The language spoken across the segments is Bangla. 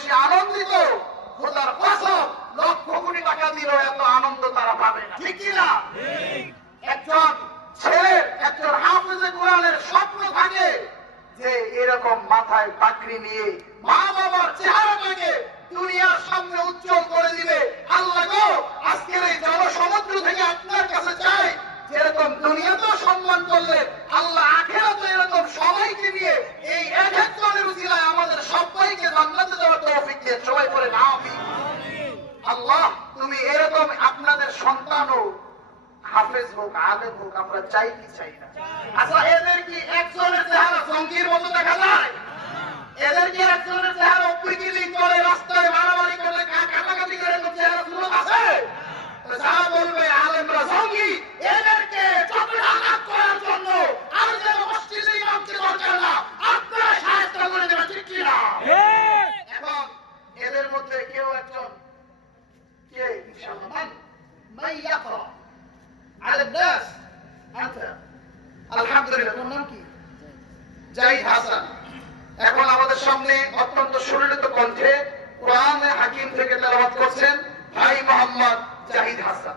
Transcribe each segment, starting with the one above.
বেশি আনন্দিত, খোদার কসম লক্ষ কোটি টাকা দিলেও এত আনন্দ তারা পাবে না, ঠিক কিনা? একজন ছেলের, একজন হাফেজে কোরআনের স্বপ্ন থাকে যে এরকম মাথায় পাগড়ি নিয়ে মা বাবার চেহারাটাকে দুনিয়ার সামনে উজ্জ্বল করে দিবে। আল্লাহ গো, আজকের এই জনসমুদ্র থেকে আপনার কাছে চাই, যেরকম দুনিয়াতেও সম্মান করলেন, আল্লাহ আখিরাতে এরকম সবাইকে নিয়ে এই এক একজনের উসিলায় আমাদের সবাইকে জান্নাতে যাওয়ার তৌফিক দেন। সবাই বলেন আমিন। আল্লাহ, তুমি এরকম আপনাদের সন্তানও হাফেজ হোক, আলেম হোক, আমরা চাই কি চাই না? আচ্ছা, এদের কি একজনের চেহারা জঙ্গির মতো দেখা যায়? এদের কি একজনের চেহারা অপ্রীতিলি করে রাস্তায় মারামারি করলে কাটাকাটি করে এরকম চেহারা তুলো আছে? যারা বলবে আলেমরা জঙ্গি, এদেরকে চট্টগ্রাম করার জন্য আর যেন মসজিদে ইমামকে দরকার না, আপনারা সাহায্য করে দেবেন, ঠিক কি না? এখন এদের মধ্যে কেউ একজন কে ইনশাআল্লাহ মাইয়াকরা على الناس انت আলহামদুলিল্লাহ। তোমার নাম কি? জাহিদ হাসান। এখন আমাদের সামনে অত্যন্ত সুললিত কণ্ঠে কোরআনে হাকিম থেকে তেলাওয়াত করছেন ভাই মোহাম্মদ জাহিদ হাসান।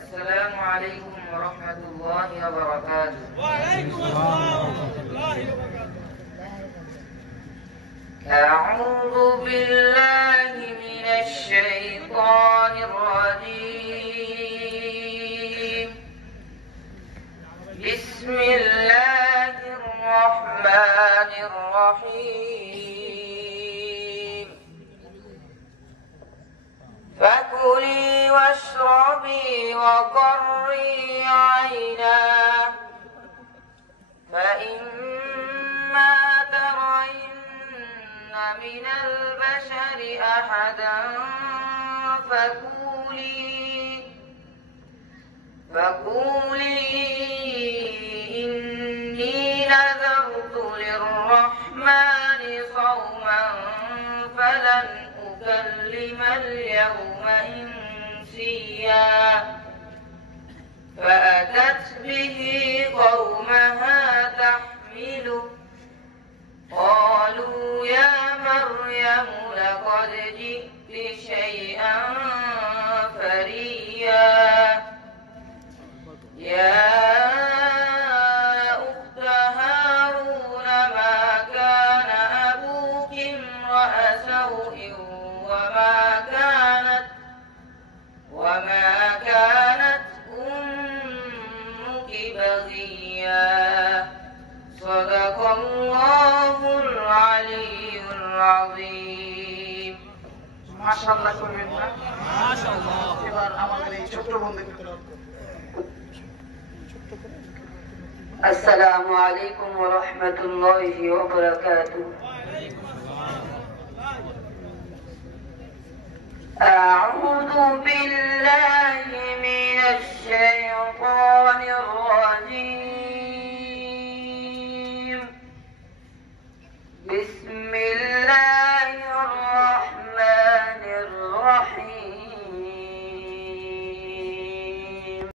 السلام عليكم ورحمة الله وبركاته. وعليكم السلام ورحمة الله وبركاته. أعوذ بالله من الشيطان الرجيم. بسم الله الرحمن الرحيم. فكلي واشربي وقري عينا فإما ترين من البشر أحدا فقولي إني نذرت للرحمن صوما فلن أكلم اليوم إنسيا. فأتت به قومها تحمله قالوا يا مريم لقد جئت شيئا فريا. يا أخت هارون ما كان أبوك امرأ سوء وما كانت أمك بغيا. صدق الله العلي العظيم. মাশাআল্লাহ করবেন না? মাশাআল্লাহ। এবার আমাদের এই ছোট্ট বন্ধুকে السلام عليكم ورحمة الله وبركاته. أعوذ بالله